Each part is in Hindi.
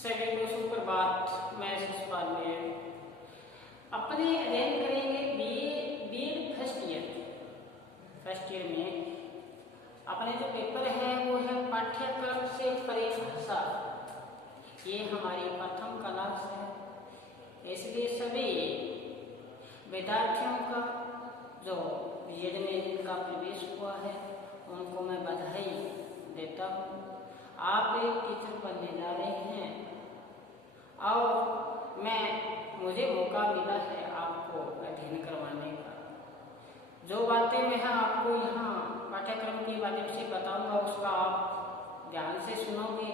सभी को सुप्रभात। मैं सुषपाल में अपने अध्ययन करेंगे बी फर्स्ट ईयर में अपने जो पेपर है वो है पाठ्यक्रम से परे भाषा। ये हमारी प्रथम क्लास है, इसलिए सभी विद्यार्थियों का जो बीएड में जिनका प्रवेश हुआ है उनको मैं बधाई देता हूँ। आप एक टीचर बनने जा रहे हैं और मुझे मौका मिला है आपको अध्ययन करवाने का। जो बातें मैं आपको यहाँ पाठ्यक्रम के माध्यम से बताऊंगा उसका आप ध्यान से सुनोगे,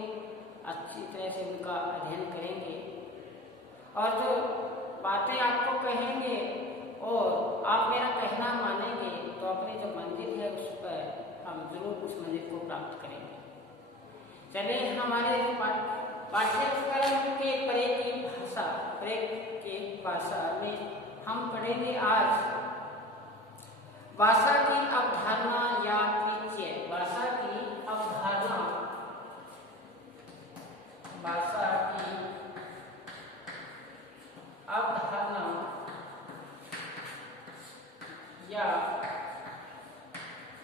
अच्छी तरह से उनका अध्ययन करेंगे और जो बातें आपको कहेंगे और आप मेरा कहना मानेंगे तो अपनी जो मंजिल है उस पर हम जरूर उस मंजिल को प्राप्त करेंगे। चलिए हमारे पाठ्यक्रम के परे की भाषा में हम पढ़ेंगे आज भाषा की अवधारणा या परिचय। भाषा की अवधारणा, भाषा की अवधारणा या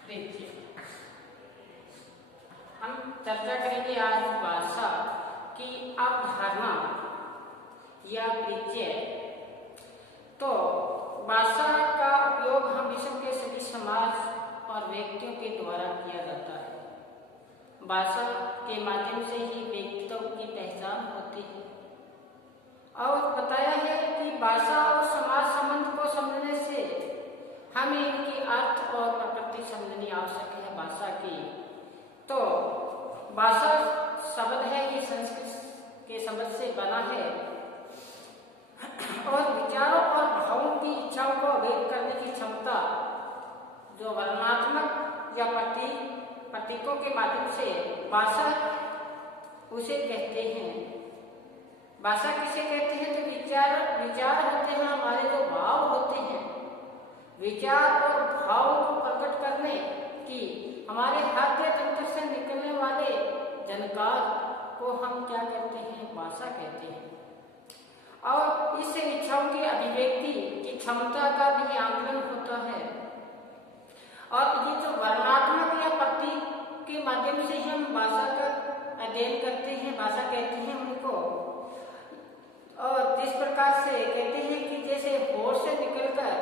परिचय हम चर्चा करेंगे आज भाषा की अवधारणा या परिचय। तो भाषा का उपयोग हम विश्व के सभी समाज और व्यक्तियों के द्वारा किया जाता है। भाषा के माध्यम से ही व्यक्तित्व की पहचान होती है और बताया है कि भाषा और समाज संबंध को समझने से हमें इनकी अर्थ और प्रकृति समझनी आवश्यक है। भाषा की तो भाषा शब्द है कि संस्कृत के शब्द से बना है और विचारों और भावों की इच्छाओं को व्यक्त करने की क्षमता जो वर्णनात्मक या प्रतीकों के माध्यम से भाषा उसे कहते हैं। भाषा किसे कहते हैं? तो विचार होते हैं, हमारे जो भाव होते हैं, विचार और भाव को प्रकट करने की हमारे हाथ तंत्र से निकलने वाले जनकार को हम क्या कहते हैं? भाषा कहते हैं। और इस इच्छाओं की अभिव्यक्ति की क्षमता का भी आकलन होता है और ये जो वर्णनात्मक या प्रतीक के माध्यम से ही हम भाषा का अध्ययन करते हैं, भाषा कहते हैं उनको। और जिस प्रकार से कहते हैं कि जैसे होठ से निकलकर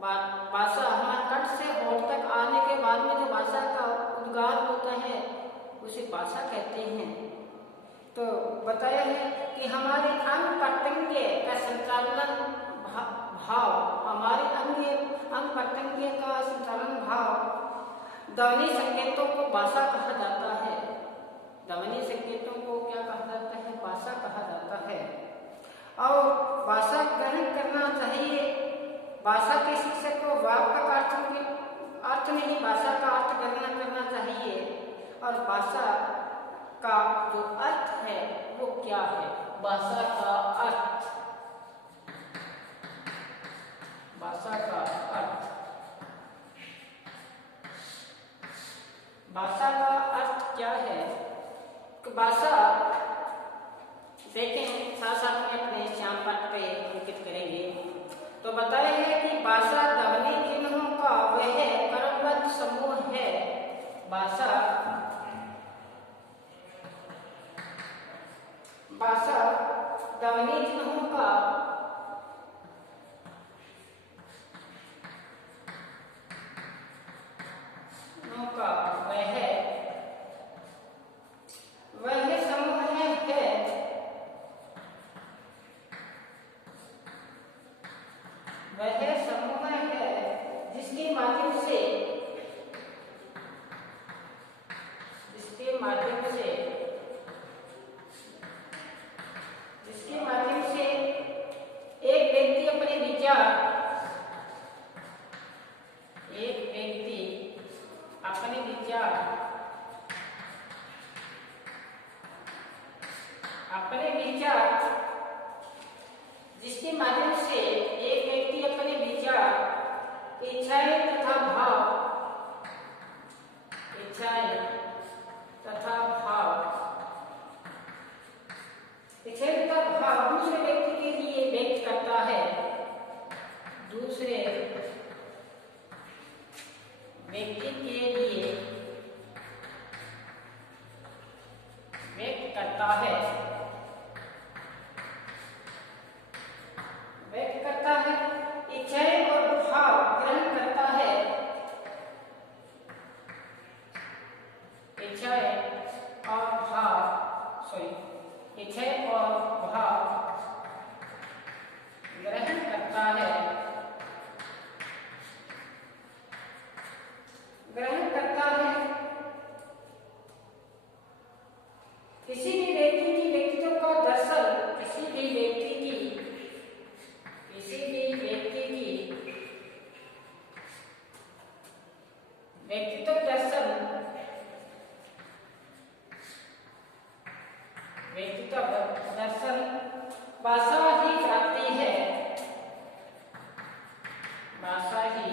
भाषा हमारे कंठ से होठ तक आने के बाद में जो भाषा का उद्गार होता है उसे भाषा कहते हैं। तो बताया है कि हमारे अंग प्रत्यंग का संचालन भाव, हमारे अंग प्रत्यंग का संचालन भाव ध्वनि संकेतों को भाषा कहा जाता है। ध्वनि संकेतों को क्या कहा जाता है? भाषा कहा जाता है। और भाषा ग्रहण करना चाहिए। भाषा के शिक्षक को वाक्य का अर्थ नहीं, भाषा का अर्थ ग्रहण करना चाहिए। और भाषा का जो अर्थ है वो क्या है? भाषा का अर्थ, भाषा का अर्थ, भाषा का अर्थ क्या है? तो भाषा देखें, साथ साथ में अपने श्याम पाठ पे अंकित करेंगे। तो बताया है कि भाषा ध्वनि चिन्हों का वह क्रमबद्ध समूह है। भाषा ध्वनि चिन्हों का वह समूह है जिसके माध्यम से एक व्यक्ति अपने विचार जिसके माध्यम से एक व्यक्ति अपने विचार, इच्छाएं तथा भाव इच्छा और भाव इच्छा और भाव ग्रहण करता है, किसी भी व्यक्ति की व्यक्तित्व का दर्शन, किसी भी व्यक्ति की व्यक्तित्व दर्शन भाषा ही कराती है, भाषा ही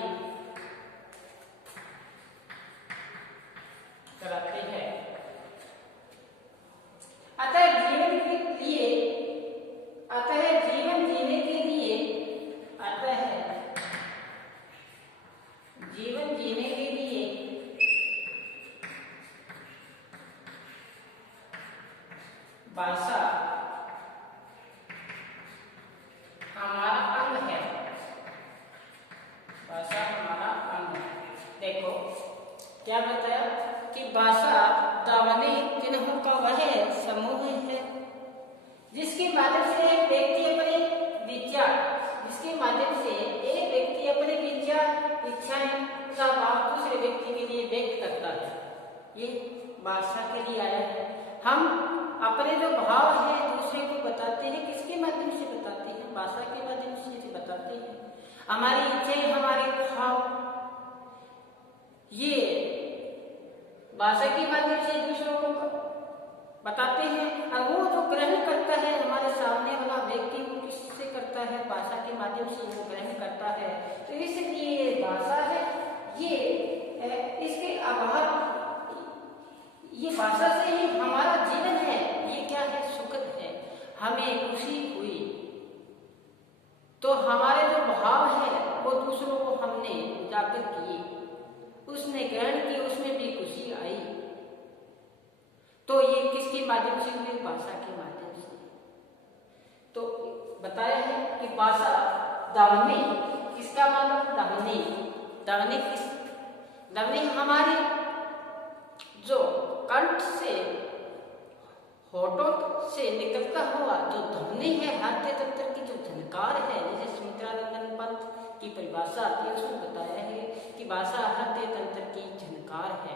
कराती है। अतः जीवन जीने के लिए भाषा हमारा अंग है, भाषा हमारा अंग है। देखो क्या बताया कि भाषा ध्वनि चिन्हों का वह समूह है जिसके माध्यम से एक व्यक्ति अपने विचार इच्छाएं का भाव दूसरे व्यक्ति के लिए व्यक्त करता है। ये भाषा के लिए आया है। हम अपने जो भाव है दूसरे को बताते हैं, किसके माध्यम से बताते हैं? भाषा के माध्यम से बताते हैं। हमारी इच्छाएं, हमारे भाव ये भाषा के माध्यम से दूसरों को बताते हैं, और वो जो ग्रहण करता है हमारे सामने वाला व्यक्ति, वो किससे करता है? भाषा के माध्यम से वो ग्रहण करता है। तो इसलिए ये भाषा है, ये इसके अभाव, ये भाषा से ही हमारा जीवन है। ये क्या है? सुखद है। हमें खुशी हुई तो हमारे जो भाव है वो दूसरों को हमने जाकर किए, उसने ग्रहण की, उसमें भी खुशी आई। तो ये किसके माध्यम से हुई? भाषा के माध्यम से। तो बताया है कि भाषा ध्वनि, किसका मतलब? ध्वनि हमारे जो कंठ से, होठों से निकलता हुआ जो ध्वनि है, हास्य तंत्र की जो झनकार है, जैसे सुमित्रानंद पंत की परिभाषा आती है, उसमें बताया है कि भाषा हास्य तंत्र की झनकार है।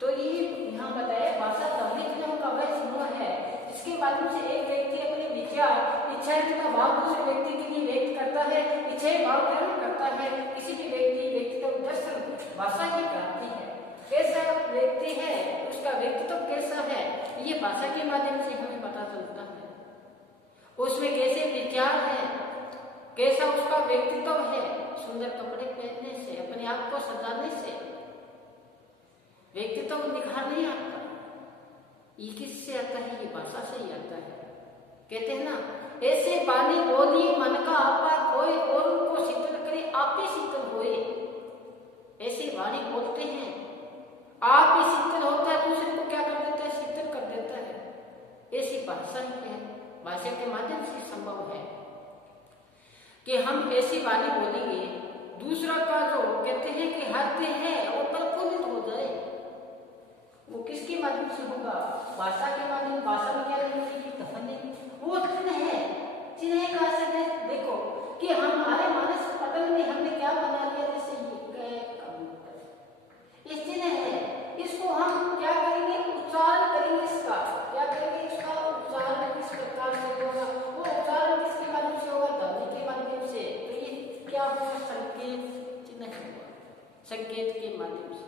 तो ये यहाँ बताया भाषा ध्वनि चिन्हों का वह समूह है जिसके माध्यम से एक व्यक्ति अपने विचार इच्छाएं तथा भाव दूसरे व्यक्ति के लिए व्यक्त करता है, इच्छाएं भाव ग्रहण करता है। किसी भी व्यक्तित्व दर्शन भाषा ही कराती है। कैसा व्यक्ति है, उसका व्यक्तित्व कैसा है, ये भाषा के माध्यम से हमें पता चलता है। उसमें कैसे विचार है, कैसा उसका व्यक्तित्व है, सुंदर कपड़े पहनने से, अपने आप को सजाने से व्यक्तित्व निखार नहीं आता। ये किससे आता है? ये भाषा से ही आता है। कहते हैं ना, ऐसे बानी बोली मन का आपा, कोई और को शीतल करे आप ही शीतल होए। ऐसे वाणी बोलते हैं, आप ही शीतल होता है, दूसरे को क्या कर देता है? शीतल कर देता है। ऐसी भाषा ही है, भाषा के माध्यम से संभव है कि हम ऐसी वाणी बोलेंगे, दूसरा का जो कहते हैं कि हास्य है वो प्रफुल्लित हो जाए। वो किसके माध्यम से होगा? भाषा के माध्यम। भाषा में क्या लगेगी? ध्वनि। वो चिन्ह है। चिन्ह कहाँ से है? देखो कि हमारे मानस पटल में हमने क्या बना लिया, जैसे ये चिन्ह है, इसको हम क्या करेंगे? उच्चारण करेंगे। इसका क्या करेंगे? इसका उच्चारण किस प्रकार से होगा? वो उच्चारण किसके माध्यम से होगा? ध्वनि के माध्यम से। तो ये क्या होगा? संकेत चिन्ह होगा, संकेत के माध्यम से।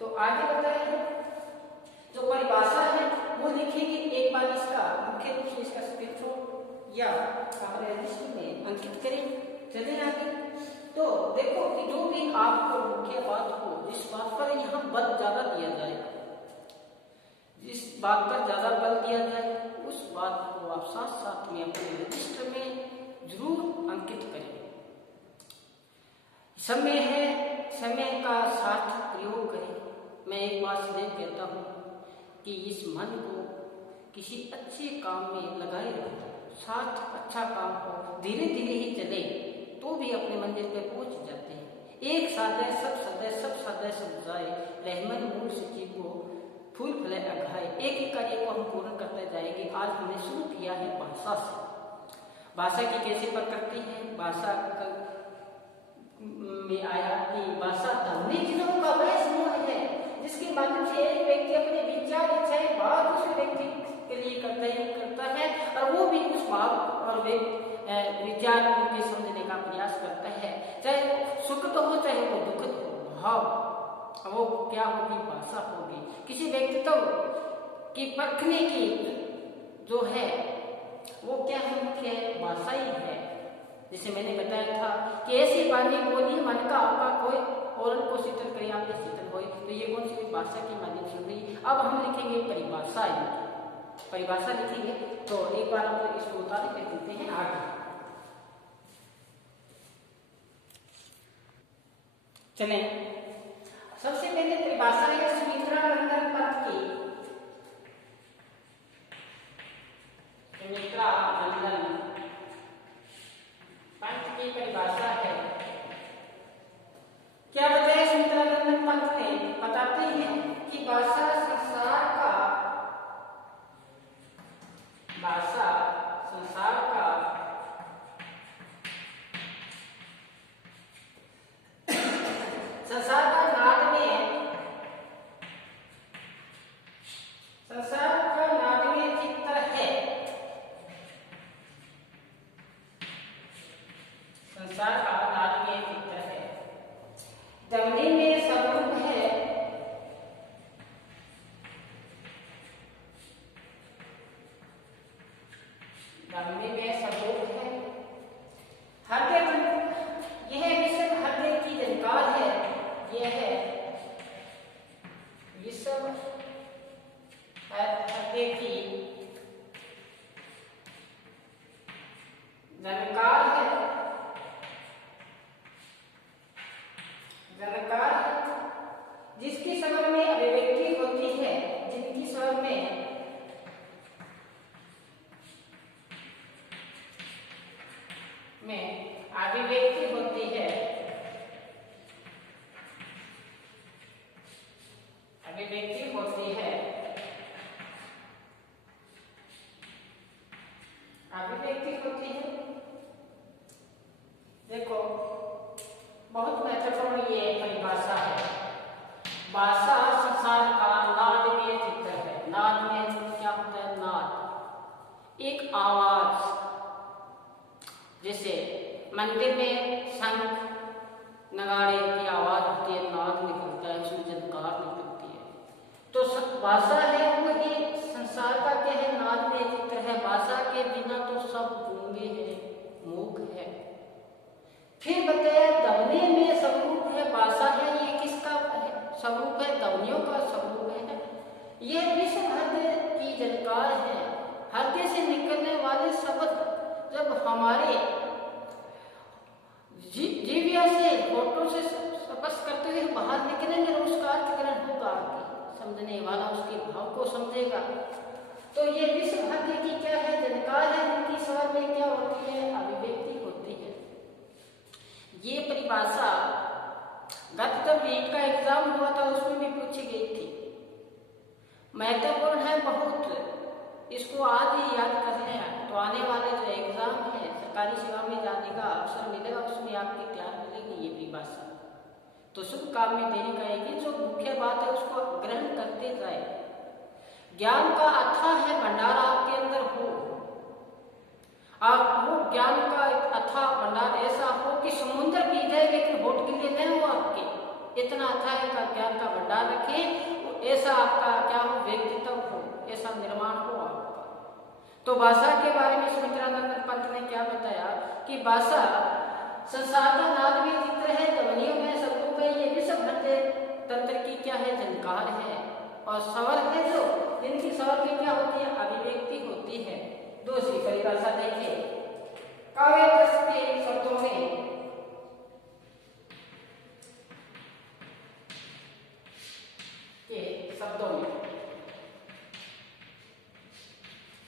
तो आगे बताएं, जो परिभाषा है वो लिखेंगे। एक बार इसका मुख्य रूप से इसका स्क्रीनशॉट या हमारे रजिस्टर में अंकित करें। चले आगे। तो देखो कि जो भी आपको मुख्य बात हो, जिस बात पर यहाँ बल ज्यादा दिया जाएगा, जिस बात पर ज्यादा बल दिया जाए, उस बात को आप साथ साथ में अपने रजिस्टर में जरूर अंकित करें। समय है, समय का साथ प्रयोग करें। मैं एक बात सदैव कहता हूँ कि इस मन को किसी अच्छे काम में लगाए रखो, साथ अच्छा काम हो, धीरे धीरे ही चले तो भी अपने मंजिल पे पहुंच जाते हैं। एक साधे सब साधे सब साधे सब जाए, रहमन मूल सची को फूल फले अघाए, एक एक कार्य को हम पूर्ण करते जाएंगे। आज हमने शुरू किया है भाषा से। भाषा की कैसी प्रकृति है, भाषा में आया कि भाषा ध्वनि चिन्हों का वह समूह है जिसके माध्यम से एक व्यक्ति अपने विचार इच्छाएं भाव दूसरे व्यक्ति के लिए करता है और वो भी उस भाव और विचार के समझने का प्रयास करता है। चाहे वो सुख तो हो चाहे वो दुख हो, भाव वो क्या होगी, भाषा होगी। किसी व्यक्तित्व की परखने की जो है वो क्या है, मुख्य भाषा ही है। जैसे मैंने बताया था कि ऐसी वाणी बोली मन का आपका कोई और को शीतल करे आपके शीतल होए, तो ये कौन सी भाषा के माध्यम से हुई। अब हम लिखेंगे परिभाषा, परिभाषा लिखेंगे। तो एक बार हम इसको उतार के देते हैं आगे। चले, सबसे पहले परिभाषा है सुमित्रानंदन पंत की। सुमित्रानंदन पंत की परिभाषा है। क्या बताया सुमित्रानंदन पंत ने, बताते हैं कि भाषा संसार का नाद में चित्र है। संसार का नाद में चित्र है। ध्वनि में स्वरूप है। ध्वनि में स्वरूप है। हृदय, यह विषय हृदय की झनकार है। यह विषय हृदय की झनकार है। जिसकी स्वर में अभिव्यक्ति होती है, जिनकी स्वर में अभिव्यक्ति होती है, अभिव्यक्ति होती है, अभिव्यक्ति होती है। देखो बहुत महत्वपूर्ण ये परिभाषा है। भाषा संसार का नाद में चित्र है। नाद में क्या होता है, नाद एक आवाज। जैसे मंदिर में शंख नगाड़े की आवाज होती है, नाद निकलता है, उसमें झनकार निकलती है। तो भाषा है वो एक संसार का क्या है, नाद में चित्र है। भाषा के बिना तो सब गूंगे हैं, मूक है। फिर बताया ध्वनि में स्वरूप है। भाषा है ये किसका स्वरूप है, ध्वनियों का स्वरूप है। यह विश्व हृदय की झनकार है। हृदय से निकलने वाले शब्द जब हमारे जीविया से होठों से स्पर्श करते हुए बाहर निकलेंगे तो उसका अर्थ ग्रहण होगा, समझने वाला उसके भाव को समझेगा। तो ये विश्व हृदय की क्या है, झनकार है, जिनकी स्वर में क्या होती है, अभिव्यक्ति होती है। ये परिभाषा गत जब नीट का एग्जाम हुआ था उसमें भी पूछी गई थी। महत्वपूर्ण है बहुत, इसको आज ही याद कर लें तो आने वाले जो एग्जाम है, सरकारी सेवा में जाने का अवसर मिलेगा, उसमें आपकी तैयार मिलेगी ये परिभाषा। तो शुभ काम में देने का एक ही जो मुख्य बात है उसको ग्रहण करते जाए। ज्ञान का अथाह है भंडार आपके अंदर हो, आप वो ज्ञान का अथाह भंडार ऐसा हो कि समुद्र पी जाए लेकिन होठ के लिए नहीं हो आपके, इतना अथाह का ज्ञान का भंडार रखें। ऐसा आपका क्या हो, व्यक्तित्व हो, ऐसा निर्माण हो आपका। तो भाषा के बारे में सुमित्रानंदन पंत ने क्या बताया कि भाषा संसार का नाद में चित्र है, ध्वनियों में स्वरूप है। ये विश्व हृदय तंत्र की क्या है, झनकार है। और स्वर है जो, जिनकी स्वर में क्या होती है, अभिव्यक्ति होती है। दूसरी परिभाषा देखिए, काव्य रस के शब्दों में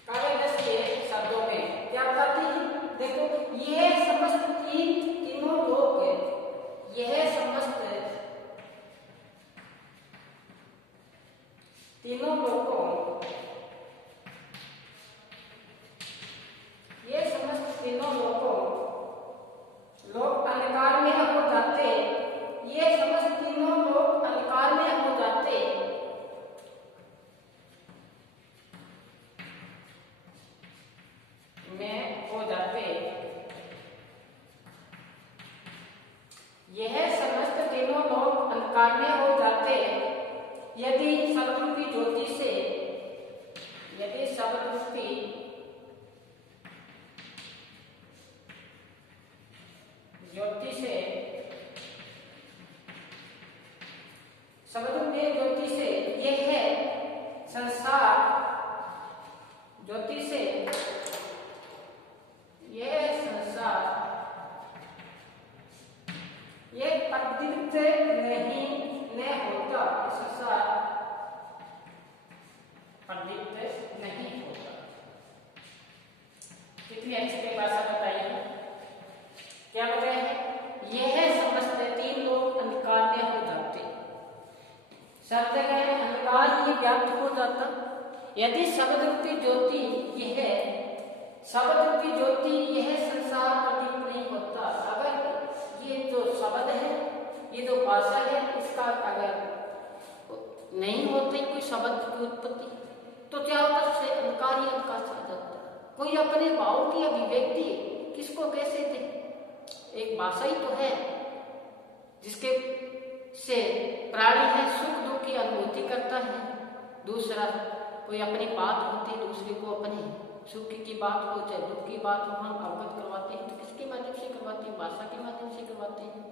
काव्य रस के शब्दों में क्या बताती है, देखो यह समस्त तीनों लोग, यह समस्त तीनों लोगों, ये समस्त तीनों लोगों लोग अंधकार में हो जाते, ये समस्त तीनों लोग अंधकार में हो जाते, में हो जाते। यह समस्त तीनों लोग अंधकार में हो जाते यदि शब्दरूपी ज्योति से, यदि शब्दरूपी ज्योति से, शब्दरूपी ज्योति से यह संसार, ज्योति से यह संसार, यह प्रदीप्त नहीं न होता, संसार प्रदीप्त नहीं होता। कितनी अच्छी परिभाषा बताई है। क्या बताया है? यह समस्त तीन लोग अंधकार में हो जाते, सब जगह अंधकार ही व्याप्त हो जाता यदि शब्दरूपी ज्योति, यह शब्दरूपी ज्योति, यह संसार प्रदीप्त नहीं होता। अगर ये जो शब्द है, ये जो भाषा है, इसका अगर नहीं होती कोई शब्द की उत्पत्ति, तो क्या होता? उससे अंधकार ही अंधकार छा जाता। कोई अपने भाव की अभिव्यक्ति किसको कैसे दे? एक भाषा ही तो है जिसके से प्राणी है सुख दुख की अनुभूति करता है। दूसरा कोई अपनी बात होती, दूसरे को अपने सुख की बात हो चाहे दुख की बात हो, हम अवगत करवाते हैं तो किसके माध्यम से करवाते हैं? भाषा के माध्यम से करवाते हैं।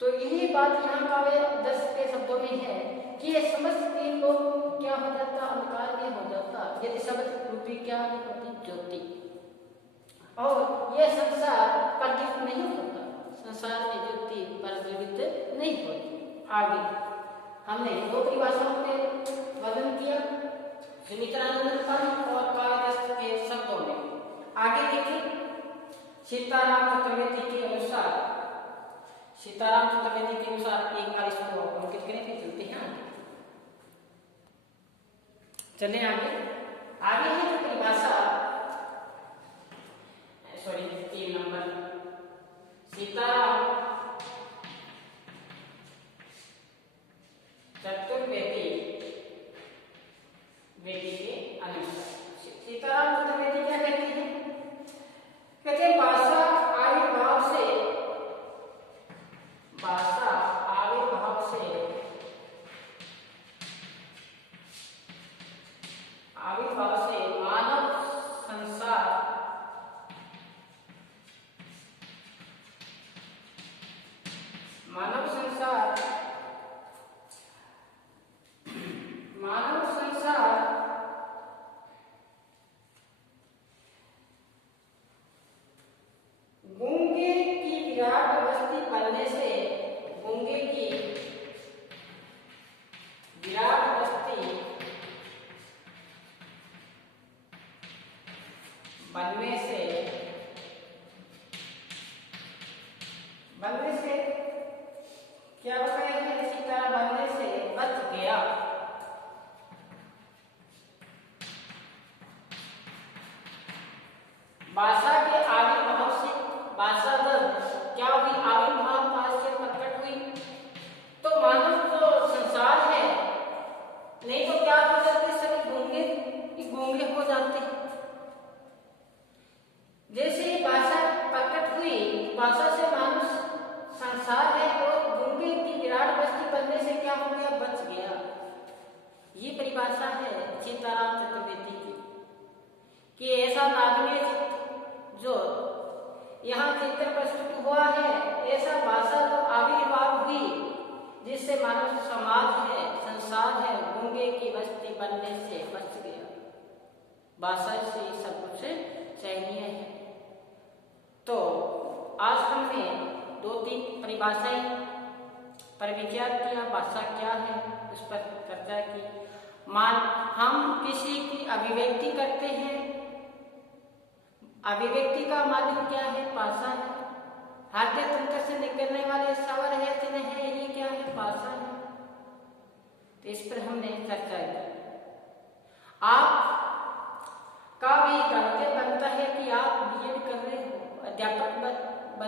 तो यही बात यहाँ काव्य 10 के शब्दों में है कि ये समस्त तीन लोग क्या हो जाता? अंधकार में हो जाता यदि शब्द रूपी क्या नहीं होती? ज्योति। और यह संसार प्रदीप्त नहीं होता, संसार में ज्योति प्रज्वलित नहीं होती। आगे हमने दो परिभाषाओं पे वर्णन किया, सुमित्रानंद पाल और कालिदास के शब्दों में। आगे देखिए, सीताराम चतुर्वेदी के अनुसार, सीताराम चतुर्वेदी के अनुसार एक बार इसको अंकित करें फिर चलते हैं आगे। चले आगे। आगे है जो परिभाषा, सॉरी 3 नंबर, सीताराम चतुर्वेदी वेदी के अनुसार। सीताराम चतुर्वेदी क्या कहते हैं? कहते हैं भाषा आविर्भाव से, भाषा आविर्भाव से, आविर्भाव से मानव संसार, मानव संसार, मानव संसार गूंगे की विराट अवस्थी बनने से, गूंगे की विराट अवस्थी बनने से, बनने से क्या बताया है? इसी तरह बनने से बच गया। भाषा के आविर्भाव से, भाषा जब क्या हुई? आविर्भाव पास से प्रकट हुई तो मानव जो संसार है, नहीं तो क्या हो जाते? सभी गूंगे गूंगे हो जाते। जैसे ही भाषा प्रकट हुई, भाषा से मानव संसार है और गूंगे की विराट बस्ती बनने से क्या हो गया? बच गया। ये परिभाषा है सीताराम चतुर्वेदी की कि ऐसा नागनीय जो यहाँ चित्र प्रस्तुत हुआ है, ऐसा भाषा जो आविर्भाव हुई जिससे मानव समाज है, संसार है, गूंगे की बस्ती बनने से बच गया। भाषा से सब कुछ चयनीय है। तो आज हमने 2-3 परिभाषाएं पर विचार किया, भाषा क्या है उस पर चर्चा की। हम किसी की अभिव्यक्ति करते हैं, अभिव्यक्ति का माध्यम क्या है? भाषा है। हृदय तंत्र से निकलने वाले स्वर है, चिन्ह है, ये क्या है? भाषा है। तो इस पर हमने चर्चा की।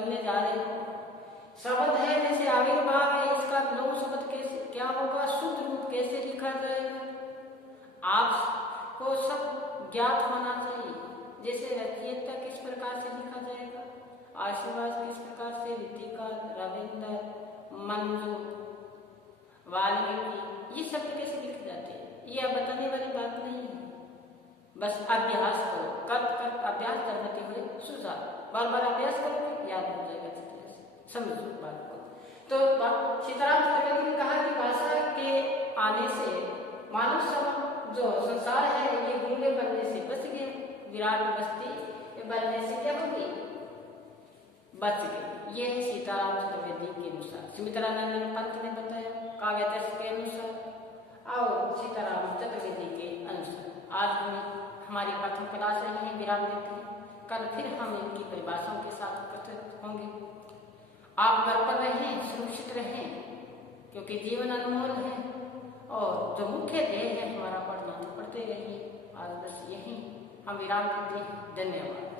बनने जा रहे हैं। शब्द है जैसे आविर्भाव है, इसका लघु शब्द कैसे क्या होगा, शुद्ध रूप कैसे लिखा जाएगा, आपको सब ज्ञात होना चाहिए। जैसे रचयिता किस प्रकार से लिखा जाएगा, आशीर्वाद किस प्रकार से, ऋतिका, रविंद्र, मंजू, वाल्मीकि, ये शब्द कैसे लिखे जाते हैं, ये अब बताने वाली बात नहीं है। बस अभ्यास करो, कर अभ्यास करते हुए सुधार, बार बार अभ्यास करोगे याद हो जाएगा, समझो बात को। तो सीताराम त्रिवेदी ने कहा कि भाषा के आने से मानव जो संसार है ये गूंगे बनने से बच गए, विराट बस्ती बनने से क्या होगी, बच गए। ये है सीताराम चतुर्वेदी के अनुसार, सुमित्रानंद पंत ने बताया काव्य दर्श के अनुसार और सीताराम चतुर्वेदी के अनुसार। आज हमारी प्रथम क्लास है विराम देते हैं, कल फिर हम इनकी परिभाषाओं के साथ उपस्थित होंगे। आप घर पर रहें, सुरक्षित रहें, क्योंकि जीवन अनमोल है और जो मुख्य ध्येय है हमारा पढ़ना, तो पढ़ते रहिए। आज बस यही हम विराम देते हैं। धन्यवाद।